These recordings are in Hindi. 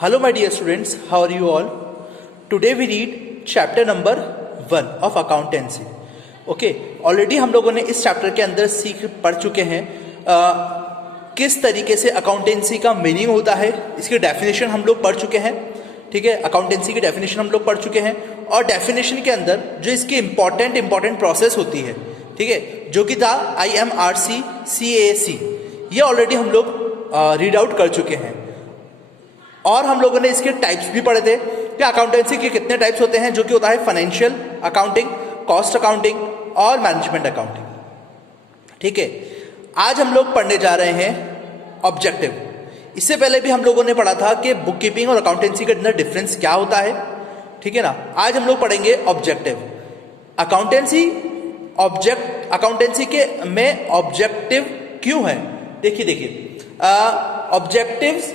Hello my dear students, how are you all? Today we read chapter number 1 of accountancy. Okay, already हम लोगों ने इस चैप्टर के अंदर पढ़ चुके हैं किस तरीके से अकाउंटेंसी का मीनिंग होता है, इसकी डेफिनेशन हम लोग पढ़ चुके हैं. ठीक है, अकाउंटेंसी की डेफिनेशन हम लोग पढ़ चुके हैं और डेफिनेशन के अंदर जो इसकी इंपॉर्टेंट प्रोसेस होती है, ठीक है, जो कि था IMRC CAC, ये ऑलरेडी हम लोग रीड आउट कर चुके हैं. और हम लोगों ने इसके टाइप्स भी पढ़े थे कि अकाउंटेंसी के कितने टाइप्स होते हैं, जो कि होता है फाइनेंशियल अकाउंटिंग, कॉस्ट अकाउंटिंग और मैनेजमेंट अकाउंटिंग. ठीक है, आज हम लोग पढ़ने जा रहे हैं ऑब्जेक्टिव. इससे पहले भी हम लोगों ने पढ़ा था कि बुक कीपिंग और अकाउंटेंसी के अंदर डिफरेंस क्या होता है. ठीक है ना, आज हम लोग पढ़ेंगे ऑब्जेक्टिव. अकाउंटेंसी के में ऑब्जेक्टिव क्यों है. देखिए ऑब्जेक्टिव्स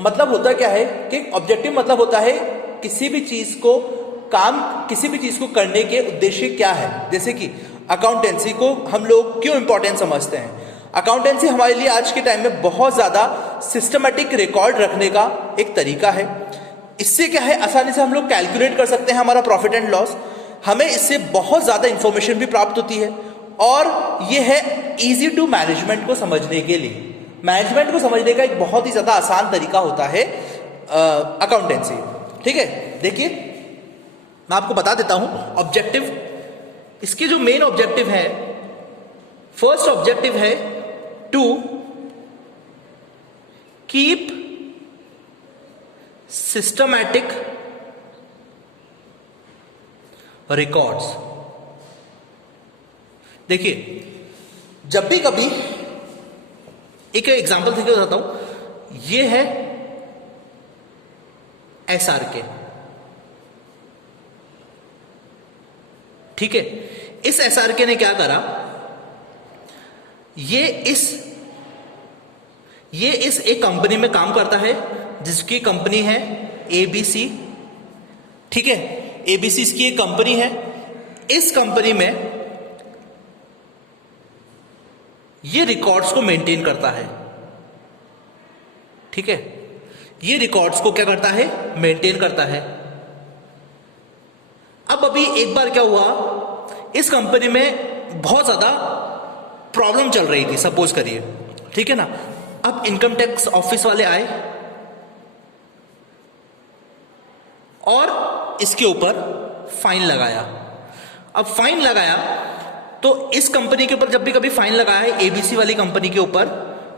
मतलब होता क्या है कि ऑब्जेक्टिव मतलब होता है किसी भी चीज को करने के उद्देश्य क्या है. जैसे कि अकाउंटेंसी को हम लोग क्यों इंपॉर्टेंट समझते हैं. अकाउंटेंसी हमारे लिए आज के टाइम में बहुत ज्यादा सिस्टमैटिक रिकॉर्ड रखने का एक तरीका है. इससे क्या है, आसानी से हम लोग कैलकुलेट कर सकते हैं हमारा प्रॉफिट एंड लॉस. हमें इससे बहुत ज्यादा इंफॉर्मेशन भी प्राप्त होती है और यह है इजी टू मैनेजमेंट को समझने के लिए. मैनेजमेंट को समझने का एक बहुत ही ज्यादा आसान तरीका होता है अकाउंटेंसी. ठीक है, देखिए मैं आपको बता देता हूं ऑब्जेक्टिव. इसके जो मेन ऑब्जेक्टिव है, फर्स्ट ऑब्जेक्टिव है टू कीप सिस्टमैटिक रिकॉर्ड्स. देखिए, जब भी कभी एक एग्जांपल देके बताता हूं. ये है SRK. ठीक है, इस SRK ने क्या करा, ये इस एक कंपनी में काम करता है जिसकी कंपनी है ABC. ठीक है, ABC इसकी एक कंपनी है. इस कंपनी में ये रिकॉर्ड्स को मेंटेन करता है. ठीक है, ये रिकॉर्ड्स को क्या करता है, मेंटेन करता है. अब अभी एक बार क्या हुआ, इस कंपनी में बहुत ज्यादा प्रॉब्लम चल रही थी, सपोज करिए. ठीक है ना, अब इनकम टैक्स ऑफिस वाले आए और इसके ऊपर फाइन लगाया. अब फाइन लगाया तो इस कंपनी के ऊपर जब भी कभी फाइन लगाया है ABC वाली कंपनी के ऊपर,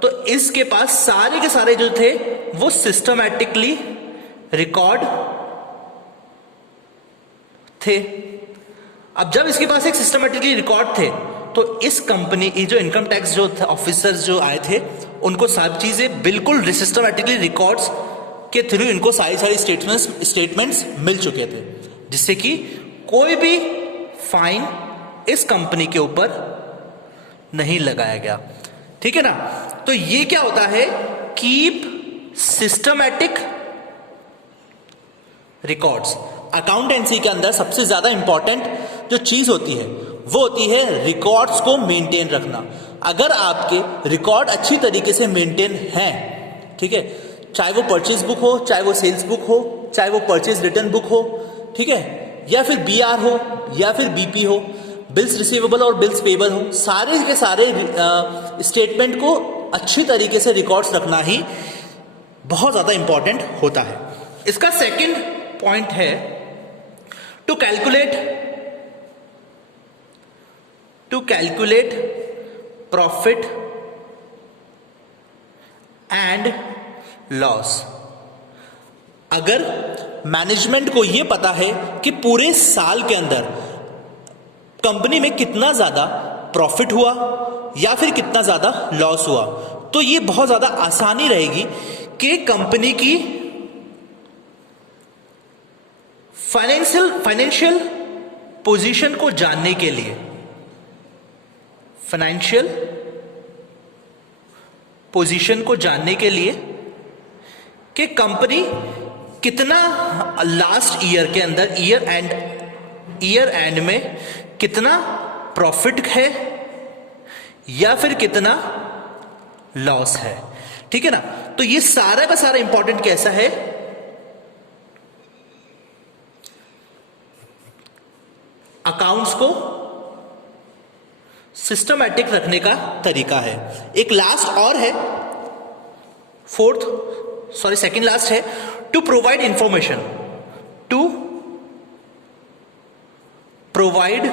तो इसके पास सारे के सारे जो थे वो सिस्टमैटिकली रिकॉर्ड थे. अब जब इसके पास एक सिस्टमैटिकली रिकॉर्ड थे तो इस कंपनी जो इनकम टैक्स जो ऑफिसर्स जो आए थे, उनको सब चीजें बिल्कुल सिस्टमैटिकली रिकॉर्ड्स के थ्रू इनको सारी स्टेटमेंट्स मिल चुके थे, जिससे कि कोई भी फाइन इस कंपनी के ऊपर नहीं लगाया गया. ठीक है ना, तो ये क्या होता है, कीप सिस्टमैटिक रिकॉर्ड्स. अकाउंटेंसी के अंदर सबसे ज्यादा इंपॉर्टेंट जो चीज होती है वो होती है रिकॉर्ड्स को मेंटेन रखना. अगर आपके रिकॉर्ड अच्छी तरीके से मेंटेन हैं, ठीक है, चाहे वो परचेज बुक हो, चाहे वो सेल्स बुक हो, चाहे वो परचेज रिटर्न बुक हो, ठीक है, या फिर BR हो या फिर BP हो, बिल्स रिसीवेबल और बिल्स पेबल हो, सारे के सारे स्टेटमेंट को अच्छी तरीके से रिकॉर्ड्स रखना ही बहुत ज्यादा इंपॉर्टेंट होता है. इसका सेकंड पॉइंट है to calculate profit and loss. अगर मैनेजमेंट को यह पता है कि पूरे साल के अंदर कंपनी में कितना ज्यादा प्रॉफिट हुआ या फिर कितना ज्यादा लॉस हुआ, तो ये बहुत ज्यादा आसानी रहेगी कि कंपनी की फाइनेंशियल पोजीशन को जानने के लिए, फाइनेंशियल पोजीशन को जानने के लिए कि कंपनी कितना लास्ट ईयर के अंदर ईयर एंड में कितना प्रॉफिट है या फिर कितना लॉस है. ठीक है ना, तो ये सारा का सारा इंपॉर्टेंट कैसा है, अकाउंट्स को सिस्टमैटिक रखने का तरीका है। एक लास्ट और है, सेकंड लास्ट है, to provide information, to provide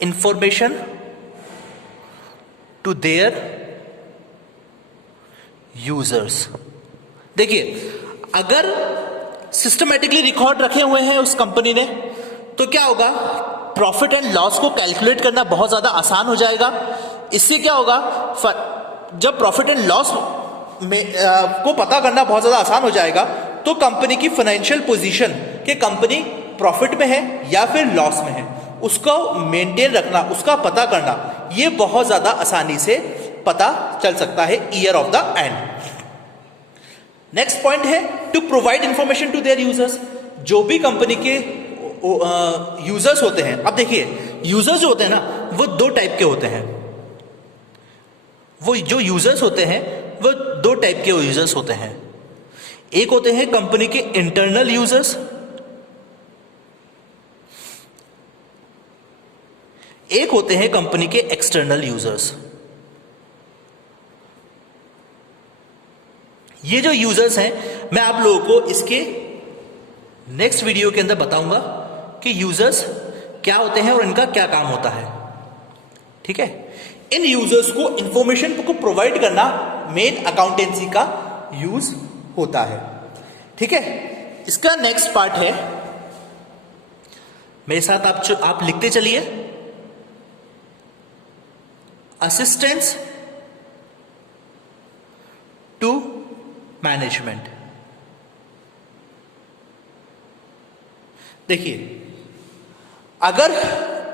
information to their users. देखिए, अगर सिस्टमैटिकली रिकॉर्ड रखे हुए हैं उस कंपनी ने, तो क्या होगा, प्रॉफिट एंड लॉस को कैलकुलेट करना बहुत ज्यादा आसान हो जाएगा। इससे क्या होगा, जब प्रॉफिट एंड लॉस में को पता करना बहुत ज्यादा आसान हो जाएगा, तो कंपनी की फाइनेंशियल पोजीशन कि कंपनी प्रॉफिट में है या फिर लॉस में है, उसको मेंटेन रखना, उसका पता करना, ये बहुत ज्यादा आसानी से पता चल सकता है year of the end. Next point है to provide information to their users. जो भी कंपनी के यूजर्स होते हैं, अब देखिए यूजर्स जो होते हैं ना, वो दो टाइप के होते हैं। वो जो यूजर्स होते हैं वो दो टाइप के यूजर्स होते हैं। एक होते हैं कंपनी के इंटरनल यूजर्स, एक होते हैं कंपनी के एक्सटर्नल यूजर्स। ये जो यूजर्स हैं, मैं आप लोगों को इसके नेक्स्ट वीडियो के अंदर बताऊंगा कि यूजर्स क्या होते हैं और इनका क्या काम होता है। ठीक है, इन यूजर्स को इंफॉर्मेशन को प्रोवाइड करना मेन अकाउंटेंसी का यूज होता है। ठीक है, इसका नेक्स्ट पार्ट है, मेरे साथ आप लिखते चलिए, असिस्टेंस टू मैनेजमेंट। देखिए, अगर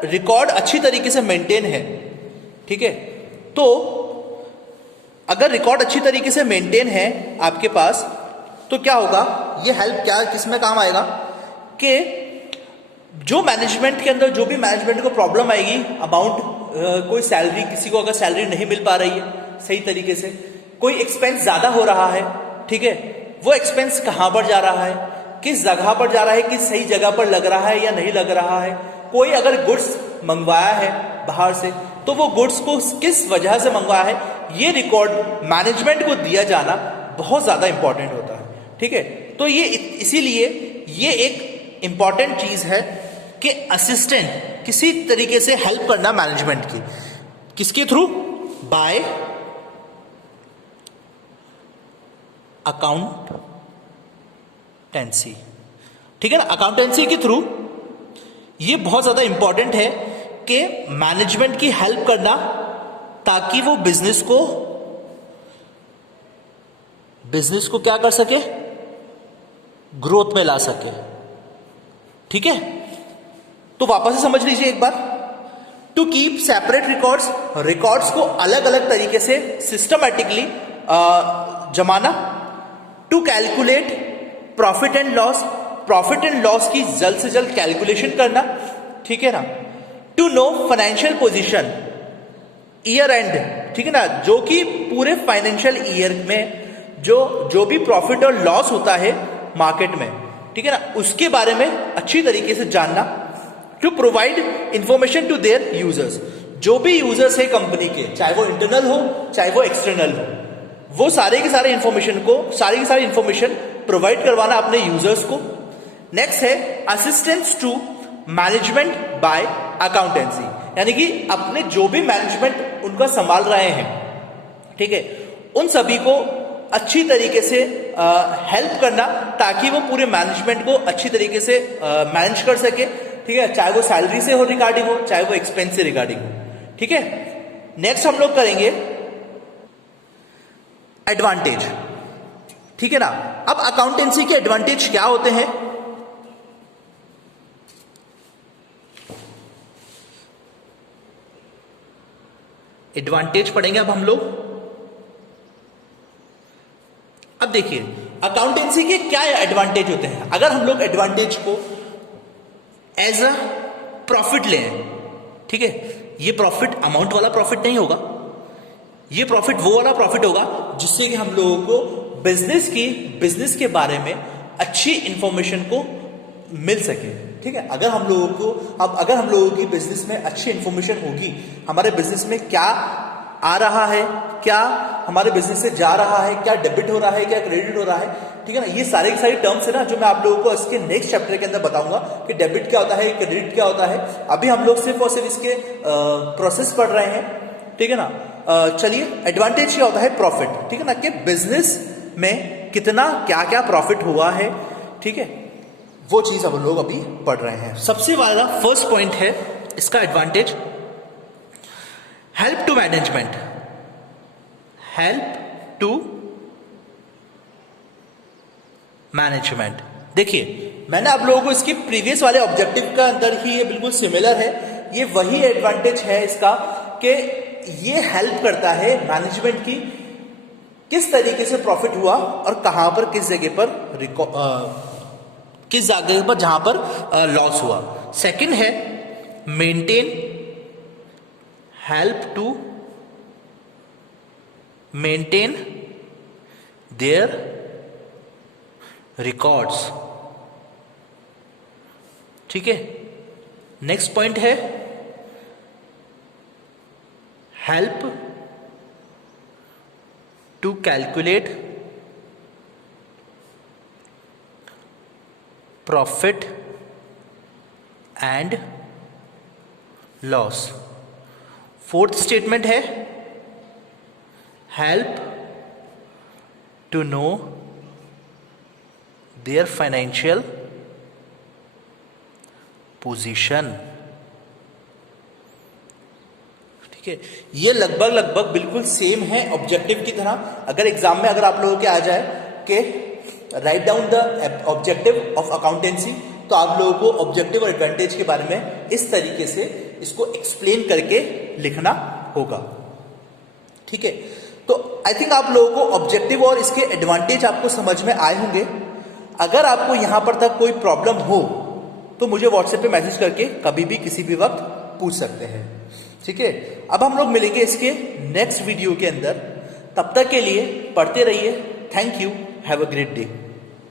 रिकॉर्ड अच्छी तरीके से मेंटेन है, ठीक है, तो अगर रिकॉर्ड अच्छी तरीके से मेंटेन है आपके पास, तो क्या होगा, ये हेल्प क्या किस में काम आएगा कि जो मैनेजमेंट के अंदर जो भी मैनेजमेंट को प्रॉब्लम आएगी, अमाउंट कोई सैलरी, किसी को अगर सैलरी नहीं मिल पा रही है सही तरीके से, कोई एक्सपेंस ज्यादा हो रहा है, ठीक है, वो एक्सपेंस कहां पर जा रहा है, किस जगह पर जा रहा है, किस सही जगह पर लग रहा है या नहीं लग रहा है, कोई अगर गुड्स मंगवाया है बाहर से, तो वो गुड्स को किस वजह से मंगवाया है, ये रिकॉर्ड मैनेजमेंट को दिया जाना बहुत ज्यादा इंपॉर्टेंट होता है। ठीक है, तो ये इसीलिए ये एक इंपॉर्टेंट चीज है कि असिस्टेंट किसी तरीके से हेल्प करना मैनेजमेंट की, किसके थ्रू, बाय अकाउंटेंसी। ठीक है ना, अकाउंटेंसी के थ्रू ये बहुत ज्यादा इंपॉर्टेंट है कि मैनेजमेंट की हेल्प करना, ताकि वो बिजनेस को क्या कर सके, ग्रोथ में ला सके। ठीक है, तो वापस से समझ लीजिए एक बार, टू कीप सेपरेट रिकॉर्ड्स को अलग अलग तरीके से सिस्टमैटिकली जमाना, to calculate profit and loss की जल्द से जल्द कैलकुलेशन करना। ठीक है ना, to know financial position year end, ठीक है ना, जो कि पूरे फाइनेंशियल ईयर में जो भी प्रॉफिट और लॉस होता है मार्केट में, ठीक है ना, उसके बारे में अच्छी तरीके से जानना। To provide information to their users, जो भी यूजर्स है कंपनी के, चाहे वो इंटरनल हो चाहे वो एक्सटर्नल हो, वो सारी की सारी इंफॉर्मेशन प्रोवाइड करवाना अपने यूजर्स को। नेक्स्ट है assistance to management by accountancy, यानी कि अपने जो भी मैनेजमेंट उनका संभाल रहे हैं, ठीक है, उन सभी को अच्छी तरीके से हेल्प करना, ताकि वो पूरे मैनेजमेंट को अच्छी तरीके से मैनेज कर सके। ठीक है, चाहे वो सैलरी से हो रिगार्डिंग हो, चाहे वो एक्सपेंस से रिगार्डिंग हो। ठीक है, नेक्स्ट हम लोग करेंगे एडवांटेज। ठीक है ना, अब अकाउंटेंसी के एडवांटेज क्या होते हैं, एडवांटेज पढ़ेंगे अब हम लोग। अब देखिए अकाउंटेंसी के क्या एडवांटेज होते हैं। अगर हम लोग एडवांटेज को एज अ प्रॉफिट लें, ठीक है, ये प्रॉफिट अमाउंट वाला प्रॉफिट नहीं होगा, ये प्रॉफिट वो वाला प्रॉफिट होगा जिससे कि हम लोगों को बिजनेस के बारे में अच्छी इंफॉर्मेशन को मिल सके। ठीक है। अगर हम लोगों की बिजनेस में अच्छी इंफॉर्मेशन होगी, हमारे बिजनेस में क्या आ रहा है, क्या हमारे बिजनेस से जा रहा है, क्या डेबिट हो रहा है, क्या क्रेडिट हो रहा है, ठीक है ना, ये सारी की सारी टर्म्स है ना जो मैं आप लोगों को इसके नेक्स्ट चैप्टर के अंदर बताऊंगा कि डेबिट क्या होता है, क्रेडिट क्या होता है। अभी हम लोग सिर्फ और सिर्फ इसके प्रोसेस पढ़ रहे हैं, ठीक है ना। चलिए, एडवांटेज क्या होता है, प्रॉफिट, ठीक है ना, कि बिजनेस में कितना क्या क्या प्रॉफिट हुआ है, ठीक है, वो चीज हम लोग अभी पढ़ रहे हैं। सबसे वाला फर्स्ट पॉइंट है इसका advantage, help to management, help to management. देखिए, मैंने आप लोगों को इसकी प्रीवियस वाले ऑब्जेक्टिव का अंदर ही ये बिल्कुल सिमिलर है, ये वही एडवांटेज है इसका कि ये हेल्प करता है मैनेजमेंट की, किस तरीके से प्रॉफिट हुआ और कहां पर, किस जगह पर जहां पर लॉस हुआ। सेकंड है maintain, help to maintain their records, ठीक है। नेक्स्ट पॉइंट है help to calculate profit and loss. Fourth statement है help to know their financial position, ठीक है। ये लगभग बिल्कुल सेम है ऑब्जेक्टिव की तरह। अगर एग्जाम में अगर आप लोगों के आ जाए कि write down the objective of accountancy, तो आप लोगों को ऑब्जेक्टिव और एडवांटेज के बारे में इस तरीके से इसको एक्सप्लेन करके लिखना होगा, ठीक है। तो आई थिंक आप लोगों को ऑब्जेक्टिव और इसके एडवांटेज आपको समझ में आए होंगे। अगर आपको यहां पर तक कोई प्रॉब्लम हो तो मुझे व्हाट्सएप पे मैसेज करके कभी भी किसी भी वक्त पूछ सकते हैं, ठीक है। अब हम लोग मिलेंगे इसके नेक्स्ट वीडियो के अंदर, तब तक के लिए पढ़ते रहिए। Thank you, have a great day.